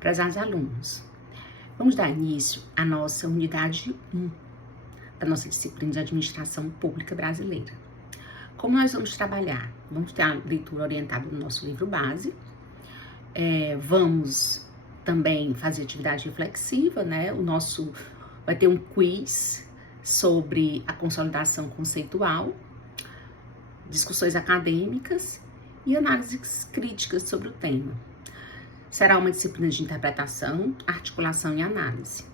Prezados alunos, vamos dar início à nossa unidade 1 da nossa disciplina de Administração Pública Brasileira. Como nós vamos trabalhar? Vamos ter a leitura orientada do nosso livro base, vamos também fazer atividade reflexiva, né? Vai ter um quiz sobre a consolidação conceitual, discussões acadêmicas e análises críticas sobre o tema. Será uma disciplina de interpretação, articulação e análise.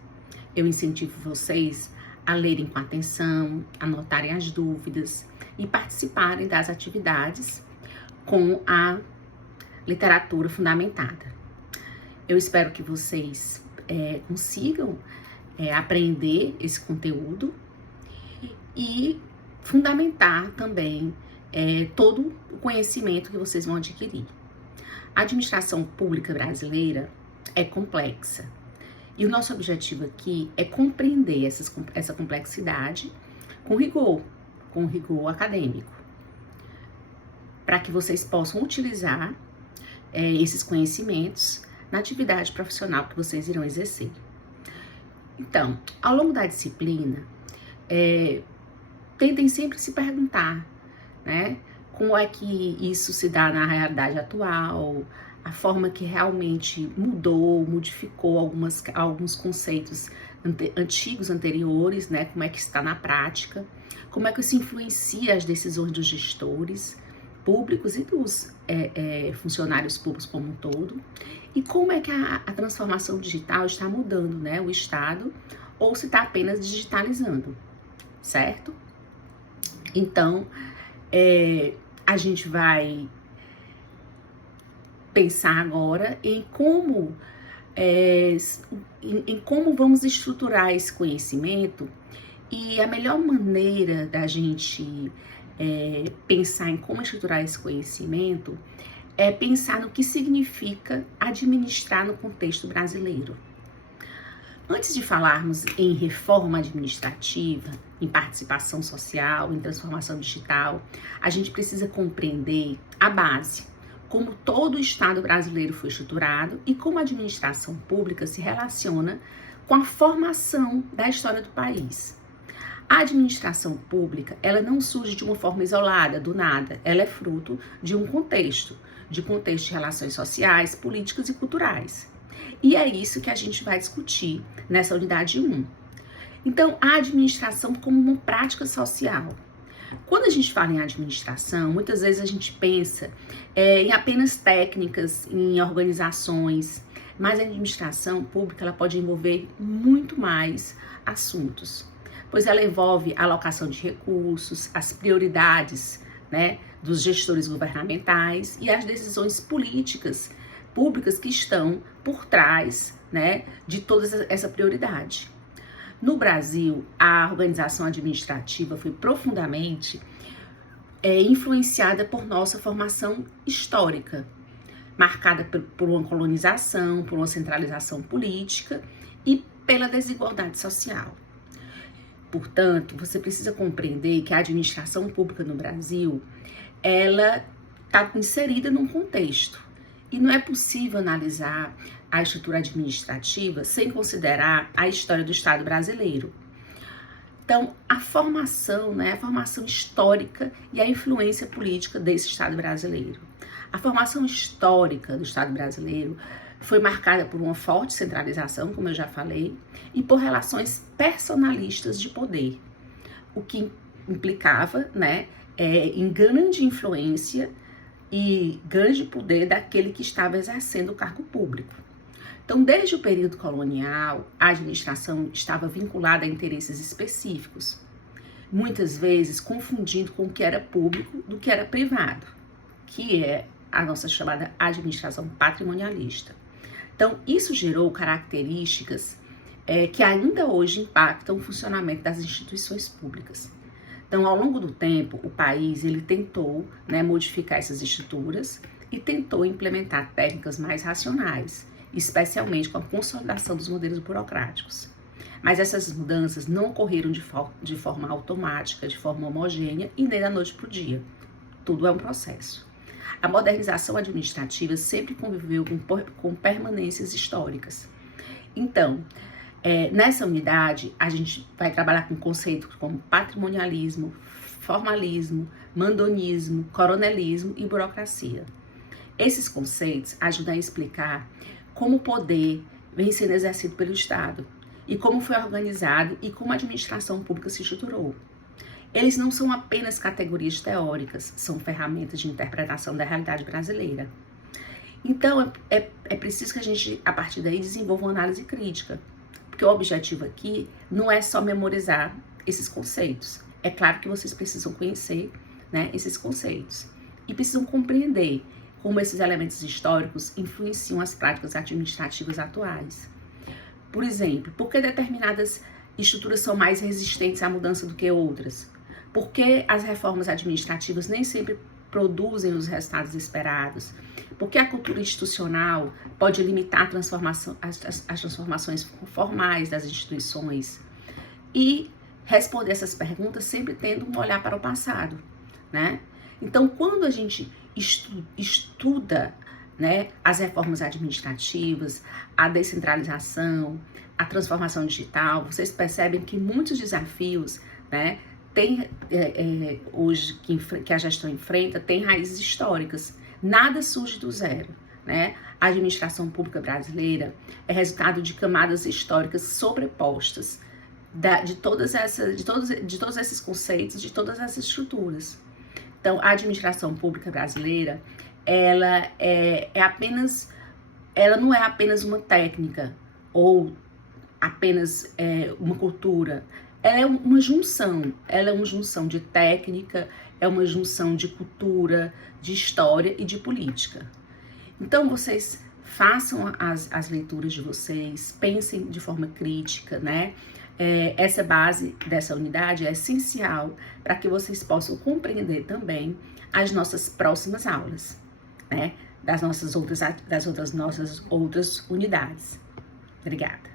Eu incentivo vocês a lerem com atenção, anotarem as dúvidas e participarem das atividades com a literatura fundamentada. Eu espero que vocês consigam aprender esse conteúdo e fundamentar também todo o conhecimento que vocês vão adquirir. A administração pública brasileira é complexa e o nosso objetivo aqui é compreender essa complexidade com rigor acadêmico, para que vocês possam utilizar esses conhecimentos na atividade profissional que vocês irão exercer. Então, ao longo da disciplina, tentem sempre se perguntar, né? Como é que isso se dá na realidade atual, a forma que realmente modificou alguns conceitos antigos, anteriores, né? Como é que está na prática, como é que isso influencia as decisões dos gestores públicos e dos funcionários públicos como um todo, e como é que a transformação digital está mudando, né? O Estado, ou se está apenas digitalizando, certo? Então, a gente vai pensar agora em como vamos estruturar esse conhecimento, e a melhor maneira da gente pensar em como estruturar esse conhecimento é pensar no que significa administrar no contexto brasileiro. Antes de falarmos em reforma administrativa, em participação social, em transformação digital, a gente precisa compreender a base, como todo o Estado brasileiro foi estruturado e como a administração pública se relaciona com a formação da história do país. A administração pública, ela não surge de uma forma isolada, do nada, ela é fruto de um contexto de relações sociais, políticas e culturais. E é isso que a gente vai discutir nessa unidade 1. Então, a administração como uma prática social. Quando a gente fala em administração, muitas vezes a gente pensa em apenas técnicas, em organizações, mas a administração pública ela pode envolver muito mais assuntos, pois ela envolve a alocação de recursos, as prioridades, né, dos gestores governamentais e as decisões políticas públicas que estão por trás, né, de toda essa prioridade. No Brasil, a organização administrativa foi profundamente influenciada por nossa formação histórica, marcada por uma colonização, por uma centralização política e pela desigualdade social. Portanto, você precisa compreender que a administração pública no Brasil, ela está inserida num contexto. E não é possível analisar a estrutura administrativa sem considerar a história do Estado brasileiro. Então, a formação, né, a formação histórica e a influência política desse Estado brasileiro. A formação histórica do Estado brasileiro foi marcada por uma forte centralização, como eu já falei, e por relações personalistas de poder, o que implicava, né, em grande influência e ganho de poder daquele que estava exercendo o cargo público. Então, desde o período colonial, a administração estava vinculada a interesses específicos, muitas vezes confundindo com o que era público do que era privado, que é a nossa chamada administração patrimonialista. Então, isso gerou características que ainda hoje impactam o funcionamento das instituições públicas. Então, ao longo do tempo, o país ele tentou, né, modificar essas estruturas e tentou implementar técnicas mais racionais, especialmente com a consolidação dos modelos burocráticos. Mas essas mudanças não ocorreram de forma automática, de forma homogênea e nem da noite para o dia. Tudo é um processo. A modernização administrativa sempre conviveu com permanências históricas. Então, nessa unidade, a gente vai trabalhar com conceitos como patrimonialismo, formalismo, mandonismo, coronelismo e burocracia. Esses conceitos ajudam a explicar como o poder vem sendo exercido pelo Estado e como foi organizado e como a administração pública se estruturou. Eles não são apenas categorias teóricas, são ferramentas de interpretação da realidade brasileira. Então, é preciso que a gente, a partir daí, desenvolva uma análise crítica, porque o objetivo aqui não é só memorizar esses conceitos. É claro que vocês precisam conhecer, né, esses conceitos e precisam compreender como esses elementos históricos influenciam as práticas administrativas atuais. Por exemplo, por que determinadas estruturas são mais resistentes à mudança do que outras? Por que as reformas administrativas nem sempre produzem os resultados esperados? Por que a cultura institucional pode limitar as transformações formais das instituições? E responder essas perguntas sempre tendo um olhar para o passado, né? Então, quando a gente estuda, né, as reformas administrativas, a descentralização, a transformação digital, vocês percebem que muitos desafios, né, hoje que a gestão enfrenta, tem raízes históricas. Nada surge do zero, né? A administração pública brasileira é resultado de camadas históricas sobrepostas de todos esses conceitos, de todas essas estruturas. Então, a administração pública brasileira, ela não é apenas uma técnica ou apenas uma cultura. Ela é uma junção de técnica, é uma junção de cultura, de história e de política. Então, vocês façam as leituras de vocês, pensem de forma crítica, né? Essa base dessa unidade é essencial para que vocês possam compreender também as nossas próximas aulas, né? Das nossas outras unidades. Obrigada.